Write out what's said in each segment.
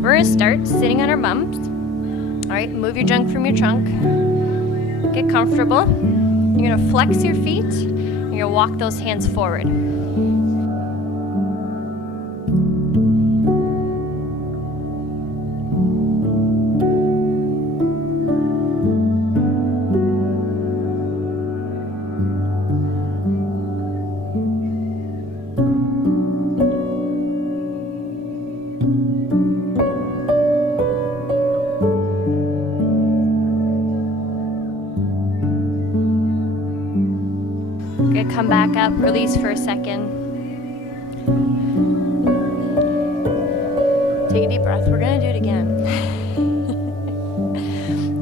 We're gonna start sitting on our bums. All right, move your junk from your trunk. Get comfortable. You're gonna flex your feet. You're gonna walk those hands forward. Good, come back up, release for a second. Take a deep breath, we're gonna do it again.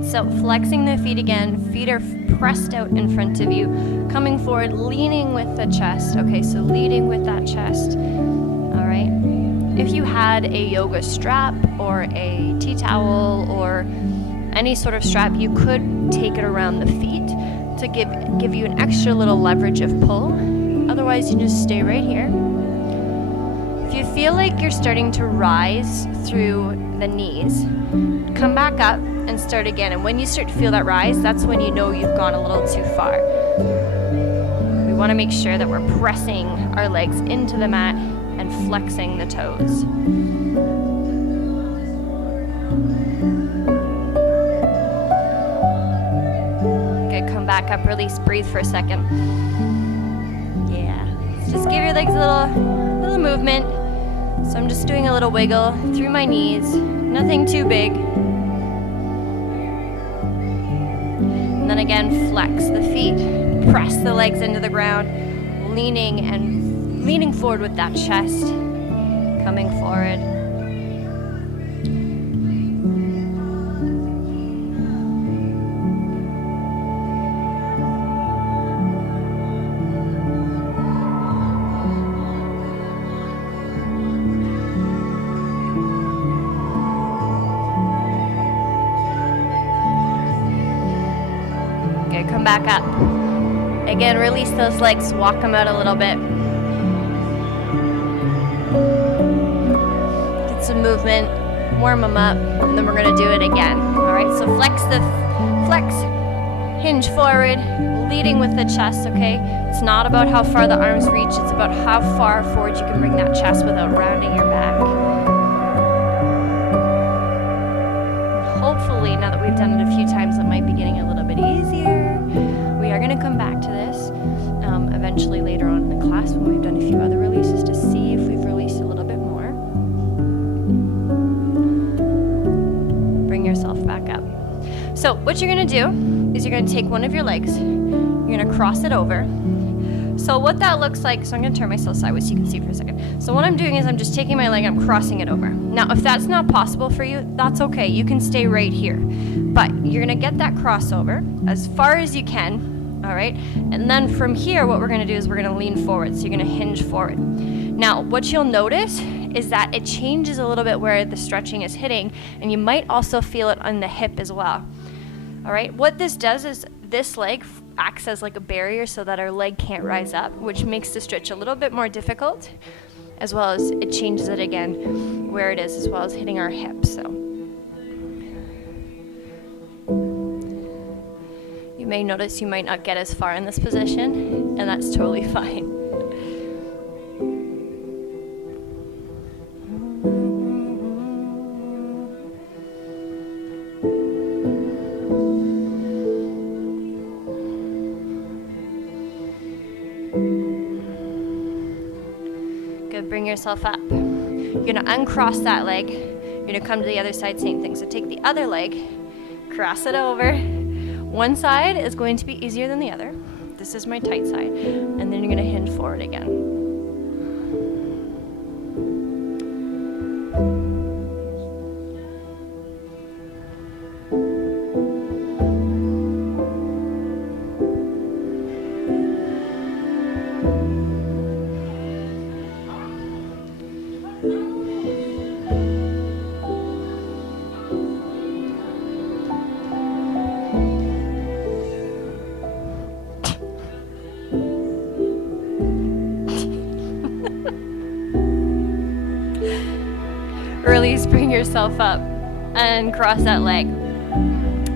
So flexing the feet again, feet are pressed out in front of you, coming forward, leaning with the chest. Okay, so leading with that chest, all right? If you had a yoga strap or a tea towel or any sort of strap, you could take it around the feet to give you an extra little leverage of pull. Otherwise, you just stay right here. If you feel like you're starting to rise through the knees, come back up and start again. And when you start to feel that rise, that's when you know you've gone a little too far. We want to make sure that we're pressing our legs into the mat and flexing the toes. Back up, release, breathe for a second. Yeah, just give your legs a little movement. So I'm just doing a little wiggle through my knees, nothing too big. And then again, flex the feet, press the legs into the ground, leaning forward with that chest, coming forward. Come back up. Again, release those legs, walk them out a little bit. Get some movement, warm them up, and then we're gonna do it again. All right, so flex, hinge forward, leading with the chest, okay? It's not about how far the arms reach, it's about how far forward you can bring that chest without rounding your back. Hopefully, now that we've done it a few times, it might be getting a little bit easier. We are going to come back to this eventually later on in the class when we've done a few other releases to see if we've released a little bit more. Bring yourself back up. So what you're going to do is you're going to take one of your legs, you're going to cross it over. So what that looks like, so I'm going to turn myself sideways so you can see for a second. So what I'm doing is I'm just taking my leg and I'm crossing it over. Now, if that's not possible for you, that's okay. You can stay right here. But you're going to get that crossover as far as you can, all right? And then from here, what we're going to do is we're going to lean forward. So you're going to hinge forward. Now, what you'll notice is that it changes a little bit where the stretching is hitting, and you might also feel it on the hip as well. All right? What this does is this leg acts as like a barrier so that our leg can't rise up, which makes the stretch a little bit more difficult, as well as it changes it again where it is, as well as hitting our hips. So you may notice you might not get as far in this position, and that's totally fine. Bring yourself up. You're going to uncross that leg. You're going to come to the other side, same thing. So take the other leg, cross it over. One side is going to be easier than the other. This is my tight side. And then you're going to hinge forward again. release, bring yourself up and cross that leg.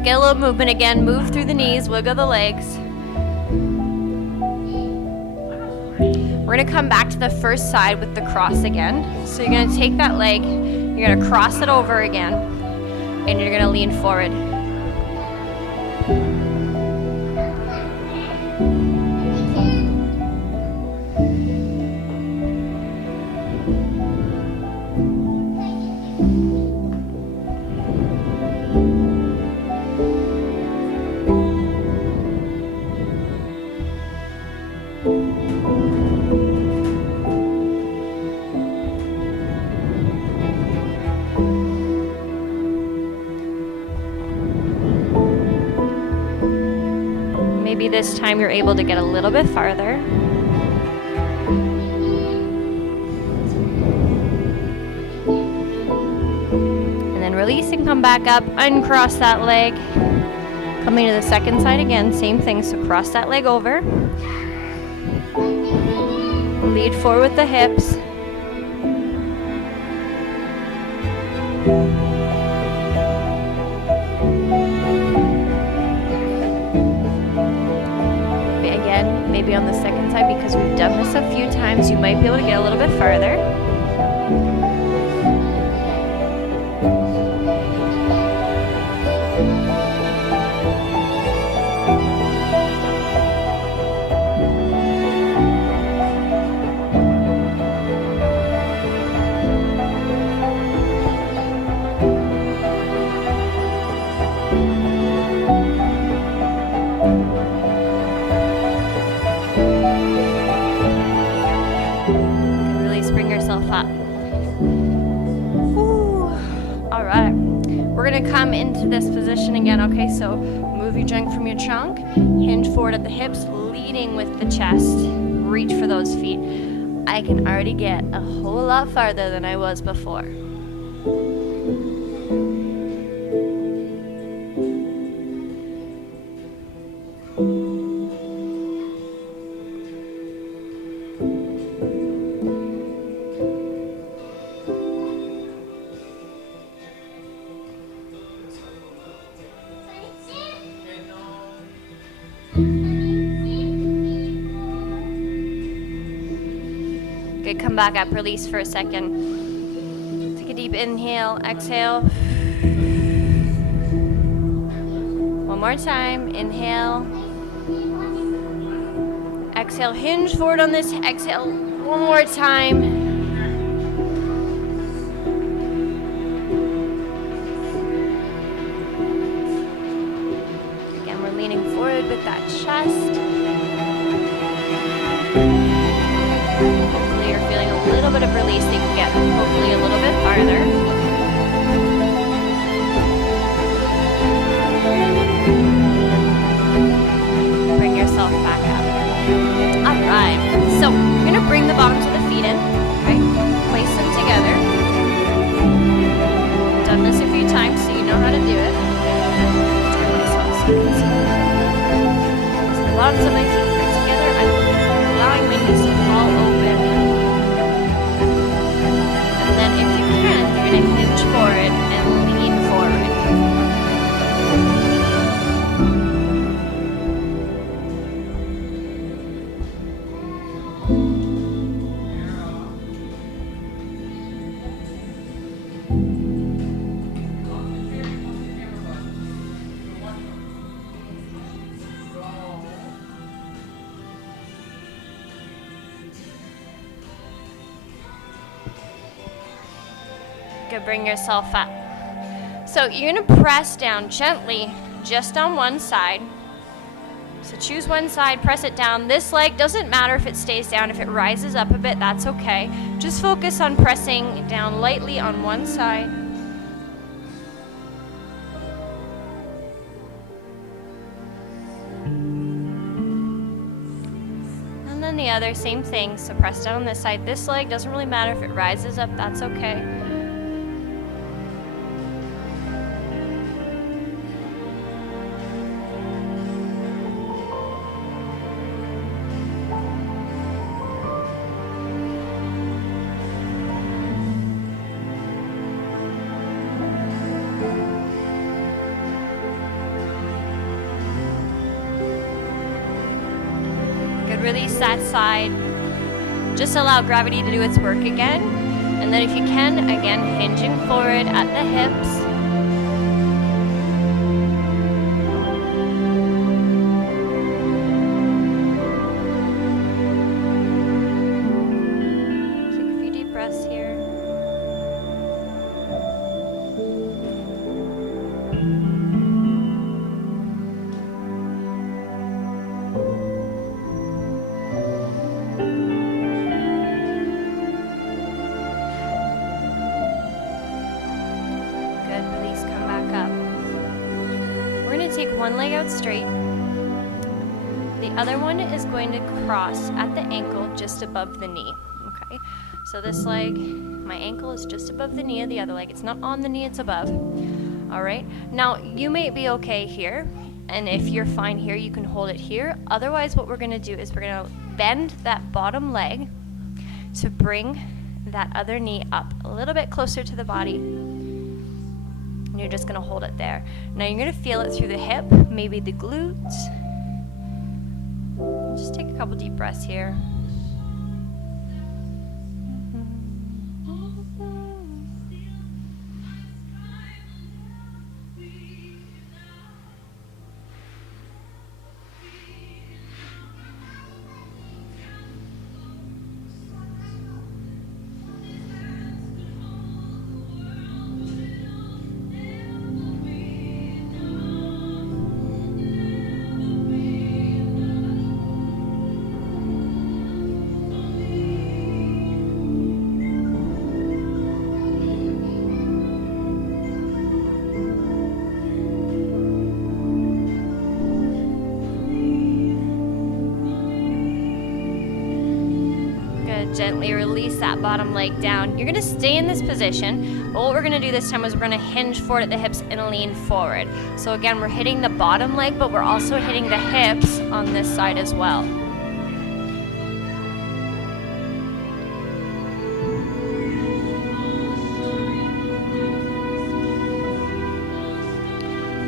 Get a little movement again, move through the knees, wiggle the legs. We're gonna come back to the first side with the cross again. So you're gonna take that leg, you're gonna cross it over again, and you're gonna lean forward. Maybe this time you're able to get a little bit farther. And then release and come back up, uncross that leg. Coming to the second side again, same thing, so cross that leg over. Lead forward with the hips. Again, maybe on the second side, because we've done this a few times, you might be able to get a little bit farther. Up. Ooh. All right, we're gonna come into this position again. Okay, so move your junk from your trunk, hinge forward at the hips, leading with the chest. Reach for those feet. I can already get a whole lot farther than I was before. Good, come back up, release for a second. Take a deep inhale, exhale. One more time, inhale. Exhale, hinge forward on this, exhale, one more time. Again, we're leaning forward with that chest. Hopefully you're feeling a little bit of release that you can get hopefully a little bit farther. Bring yourself back up. All right, so you're gonna bring the bottoms of the feet in, right? Place them together. Done this a few times, so you know how to do it. Turn myself so you can see. So the bottoms of my feet are together. I'm allowing my knees to fall open. And then if you can, you're going to hinge forward and lean forward. Good, bring yourself up. So you're gonna press down gently, just on one side. So choose one side, press it down. This leg doesn't matter if it stays down. If it rises up a bit, that's okay. Just focus on pressing down lightly on one side. And then the other, same thing. So press down on this side. This leg doesn't really matter if it rises up, that's okay. release that side. Just allow gravity to do its work again. And then if you can, again, hinging forward at the hips. One leg out straight. The other one is going to cross at the ankle just above the knee. Okay, so this leg, my ankle is just above the knee of the other leg. It's not on the knee, it's above. All right, now you may be okay here, and if you're fine here, you can hold it here. Otherwise, what we're going to do is we're going to bend that bottom leg to bring that other knee up a little bit closer to the body. And you're just going to hold it there. Now you're going to feel it through the hip, maybe the glutes. Just take a couple deep breaths here. Gently release that bottom leg down. You're going to stay in this position, but what we're going to do this time is we're going to hinge forward at the hips and lean forward. So again, we're hitting the bottom leg, but we're also hitting the hips on this side as well.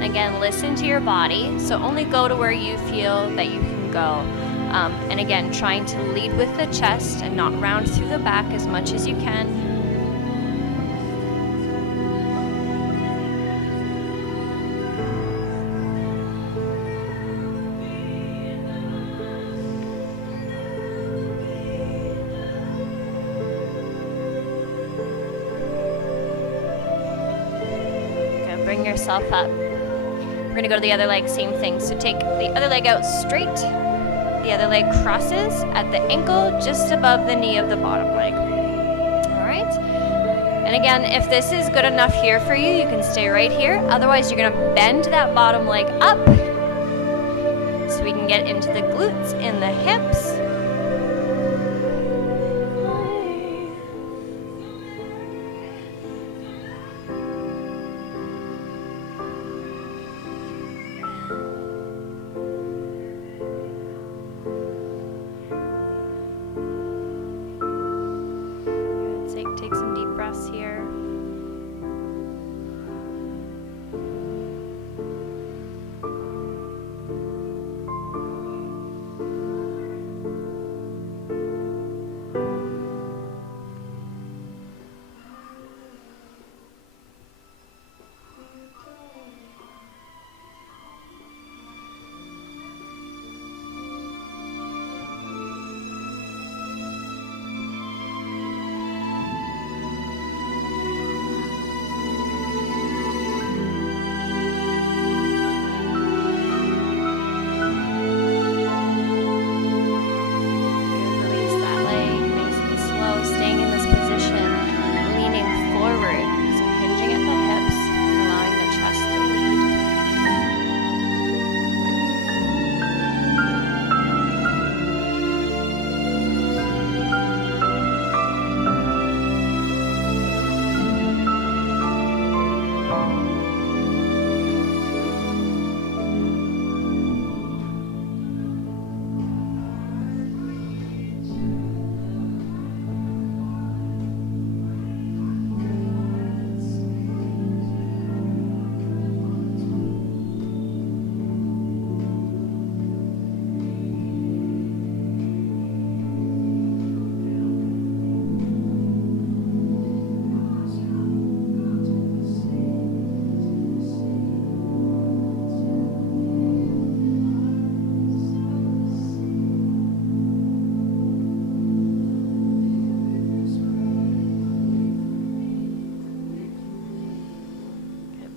Again, listen to your body. So only go to where you feel that you can go. And again, trying to lead with the chest and not round through the back as much as you can. Good, bring yourself up. We're going to go to the other leg, same thing. So take the other leg out straight. The other leg crosses at the ankle just above the knee of the bottom leg. All right. And again, if this is good enough here for you, you can stay right here. Otherwise, you're going to bend that bottom leg up so we can get into the glutes and the hips. Take some deep breaths here.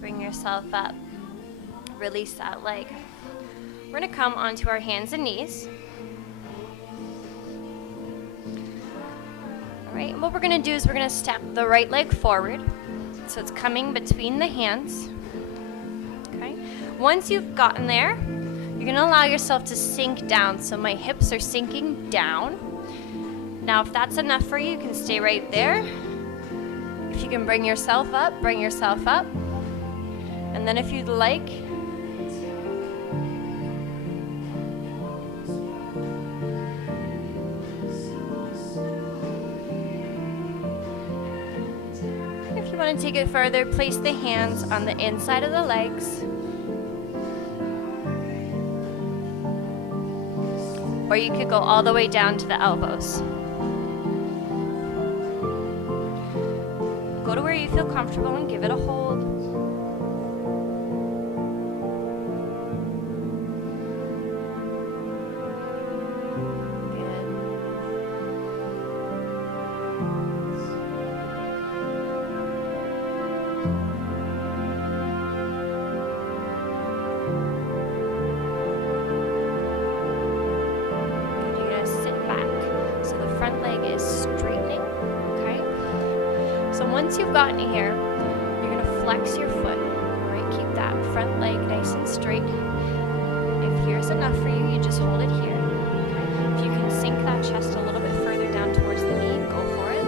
Bring yourself up. Release that leg. We're going to come onto our hands and knees. All right, and what we're going to do is we're going to step the right leg forward. So it's coming between the hands. Okay. Once you've gotten there, you're going to allow yourself to sink down. So my hips are sinking down. Now, if that's enough for you, you can stay right there. If you can bring yourself up, bring yourself up. And then if you'd like, if you want to take it further, place the hands on the inside of the legs. Or you could go all the way down to the elbows. Go to where you feel comfortable and give it a hold. Good. You're going to sit back. So the front leg is straightening. So once you've gotten here, you're going to flex your foot. All right, keep that front leg nice and straight. If here's enough for you, you just hold it here. Okay. If you can sink that chest a little bit further down towards the knee, go for it.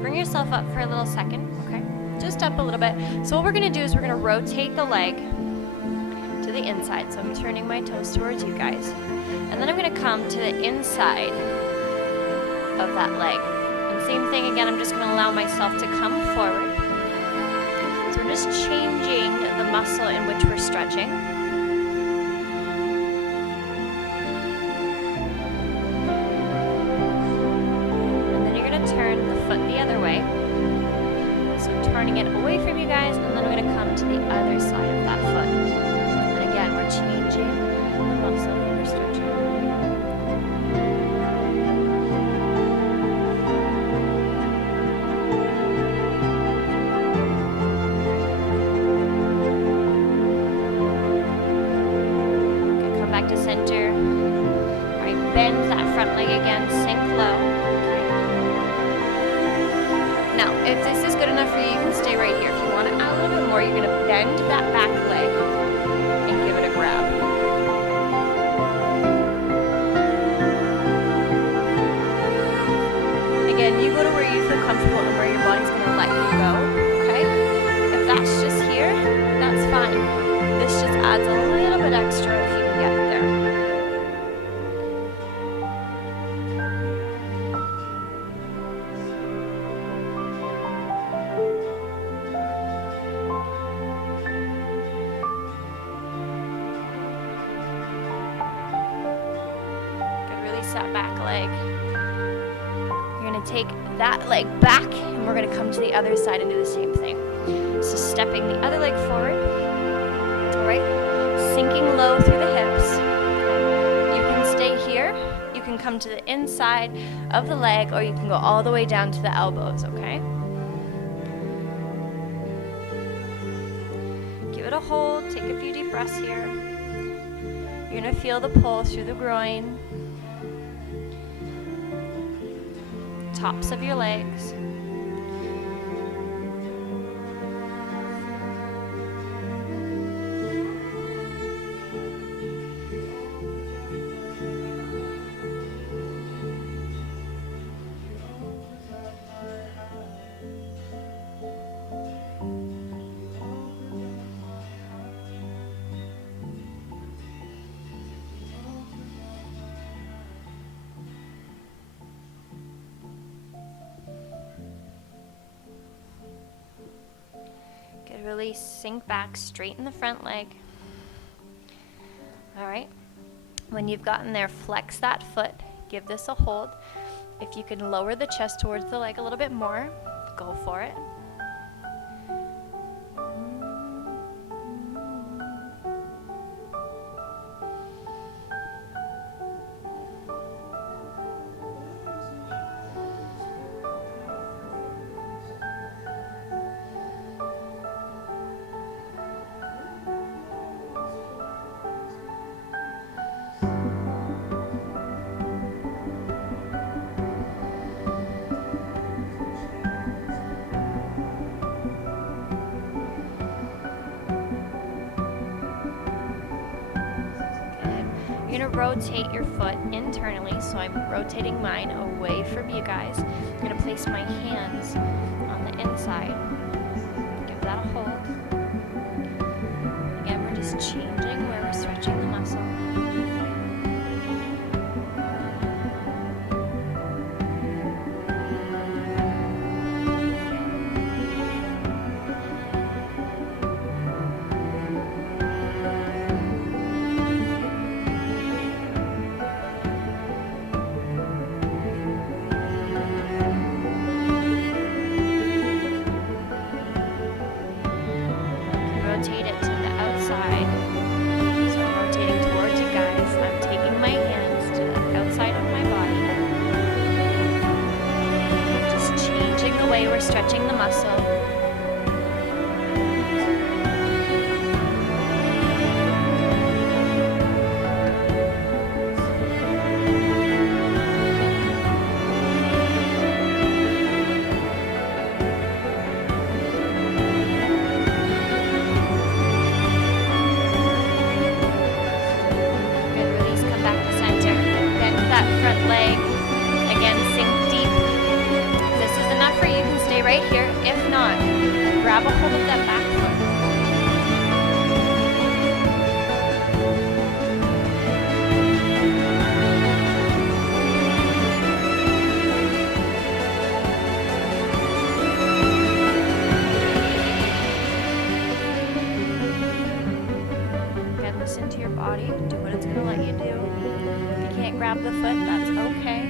Bring yourself up for a little second, okay? Just up a little bit. So what we're going to do is we're going to rotate the leg to the inside. So I'm turning my toes towards you guys. And then I'm going to come to the inside of that leg. And same thing again, I'm just going to allow myself to come forward. So we're just changing the muscle in which we're stretching. Turn the foot the other way. So turning it away from you guys, and then I'm going to come to the other side of that foot. And again, we're changing the muscle that we're stretching. Okay, come back to center. All right, bend that front leg again, sink low. Now, if this is good enough for you, you can stay right here. If you want to add a little bit more, you're going to bend that back leg and give it a grab. Again, you go to where you feel comfortable and where your body's going to let you go, okay? If that's just here, that's fine. This just adds a little bit extra if you can get there. That back leg. You're going to take that leg back and we're going to come to the other side and do the same thing. So stepping the other leg forward. All right. Sinking low through the hips. You can stay here. You can come to the inside of the leg or you can go all the way down to the elbows, okay? Give it a hold. Take a few deep breaths here. You're going to feel the pull through the groin. Tops of your legs. Release, sink back, straighten the front leg. All right. When you've gotten there, flex that foot. Give this a hold. If you can lower the chest towards the leg a little bit more, go for it. You're gonna rotate your foot internally, so I'm rotating mine away from you guys. I'm gonna place my hands on the inside. Give that a hold. Again, we're just changing where we're stretching the muscle. Rotate it to the outside. So I'm rotating towards you guys. I'm taking my hands to the outside of my body. Just changing the way we're stretching the muscle. Front leg. Again, sink deep. If this is enough for you, you can stay right here. If not, grab a hold of that back foot. Again, listen to your body. Do what it's going to let you do. If you can't grab the foot, that's okay.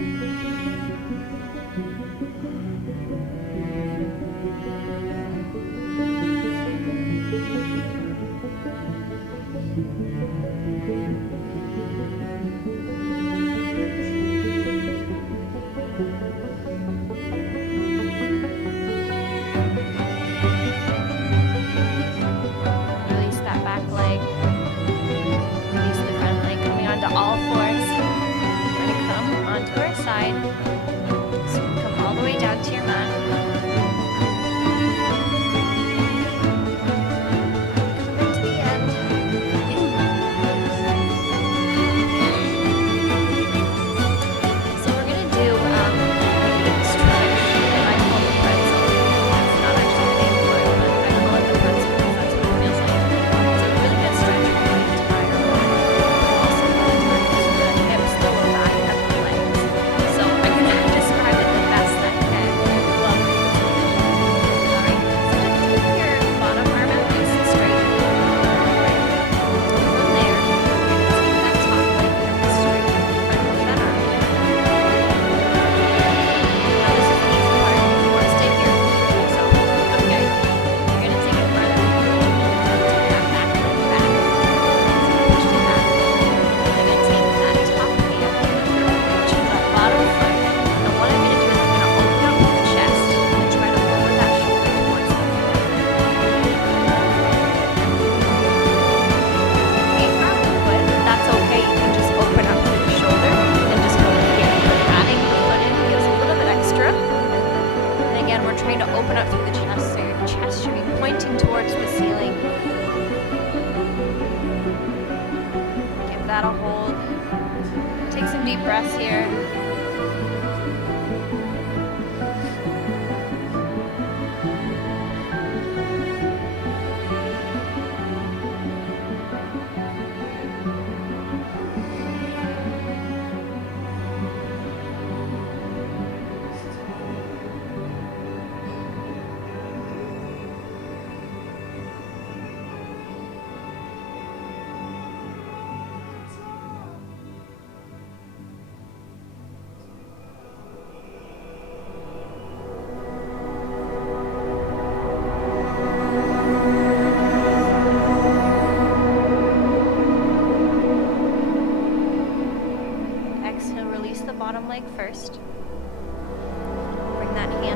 Release that back leg. Release the front leg, coming onto all fours. We're going to come onto our side. So come all the way down to your mat. Come into the end. So we're going to do a stretch that I call the pretzel. That's not actually the name for it, but I call it the pretzel because that's what it feels like. It's a really good stretch for the entire body. Also targets the hips, the lower back, and the legs. So I'm going to describe it the best I can. Well, alright, so just take your bottom arm at least straight. Right. From there, take that top leg and straight in front of that arm. Now this is the easy part. You want to stay here. So, okay. You're going to take it further. Take that back leg back. So push it back. I'm going to take that top hand to the bottom foot. And what I'm going to do is I'm going to open up the chest and try to lower that shoulder towards the floor. Can't grab the foot, that's okay. You can just open up through the shoulder and just go here. Adding the foot in gives a little bit extra. And again, we're trying to open up through the chest, so your chest should be pointing towards the ceiling. Give that a hold. Take some deep breaths here.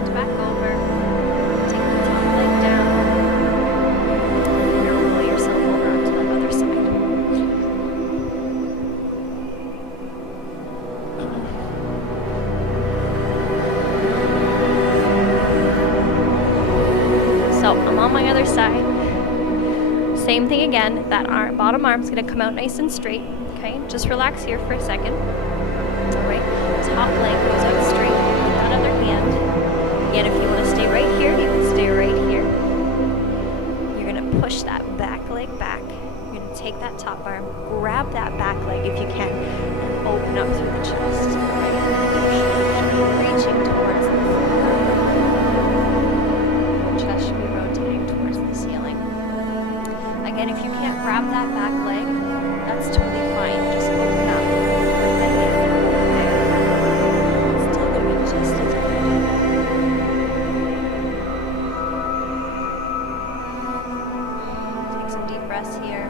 bend back over. Take the top leg down. You're going to roll yourself over onto the other side. So I'm on my other side. Same thing again. That bottom arm's going to come out nice and straight. Okay, just relax here for a second. All right, top leg goes out straight with that other hand. Again, if you want to stay right here, you can stay right here. You're going to push that back leg back. You're going to take that top arm, grab that back leg if you can, and open up through the chest. Right? Reaching towards the floor. Your chest should be rotating towards the ceiling. Again, if you can't grab that back leg, that's totally fine. Just open up. It's still going to be just as good. Take some deep breaths here.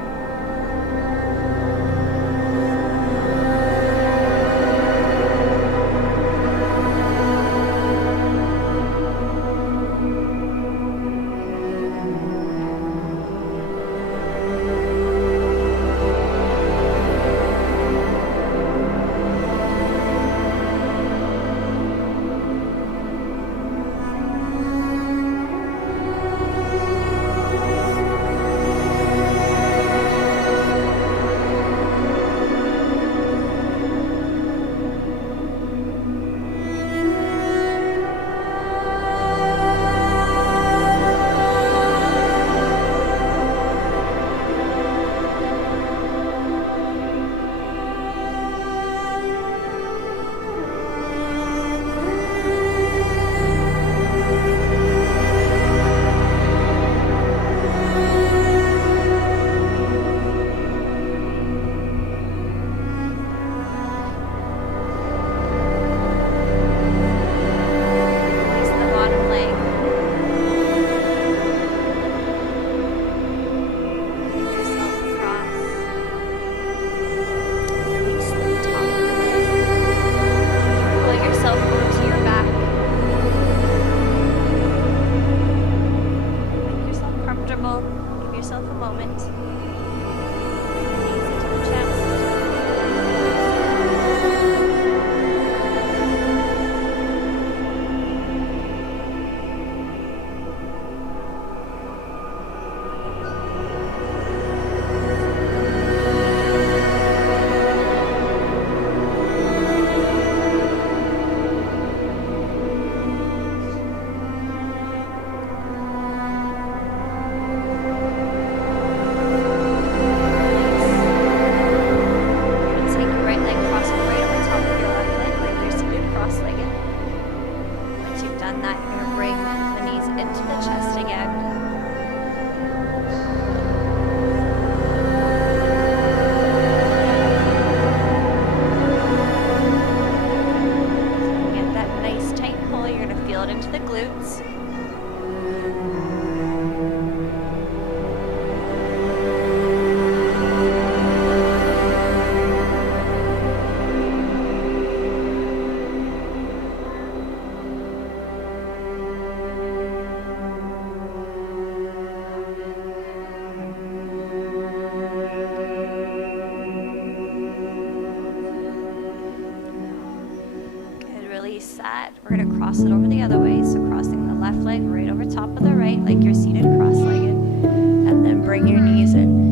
We're going to cross it over the other way. So crossing the left leg right over top of the right, like you're seated cross-legged. And then bring your knees in.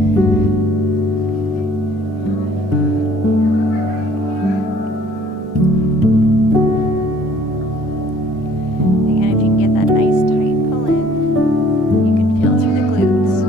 Again, if you can get that nice tight pull in, you can feel through the glutes.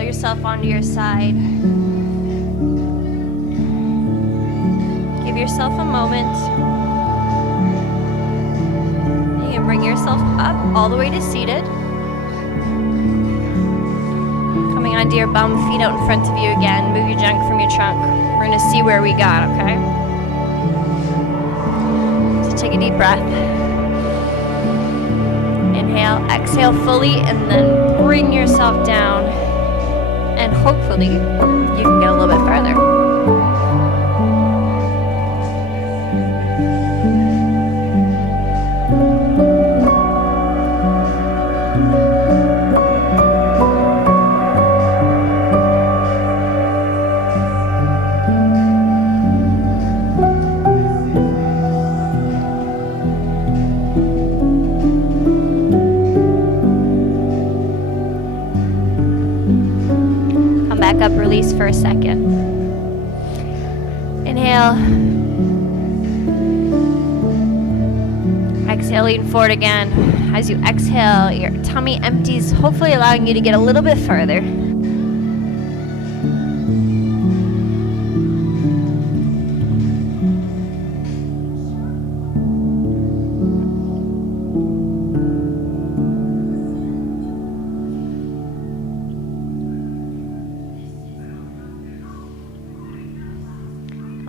roll yourself onto your side. Give yourself a moment. You can bring yourself up all the way to seated. Coming onto your bum, feet out in front of you again. Move your junk from your trunk. We're gonna see where we got, okay? So take a deep breath. Inhale, exhale fully, and then bring yourself down. And hopefully, you can get a little bit farther. Back up, release for a second. Inhale. Exhale, lean forward again. As you exhale, your tummy empties, hopefully allowing you to get a little bit further.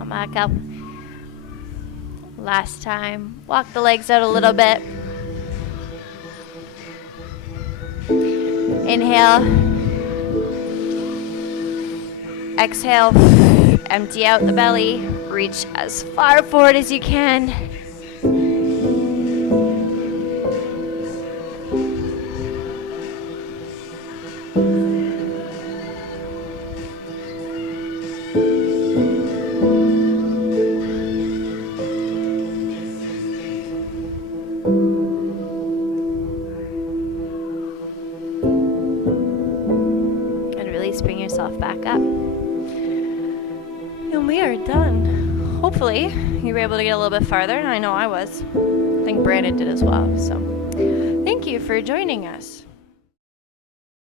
Back up. Last time. Walk the legs out a little bit. Inhale. Exhale. Empty out the belly. Reach as far forward as you can. Bring yourself back up. And we are done. Hopefully, you were able to get a little bit farther. I know I was. I think Brandon did as well. So, thank you for joining us.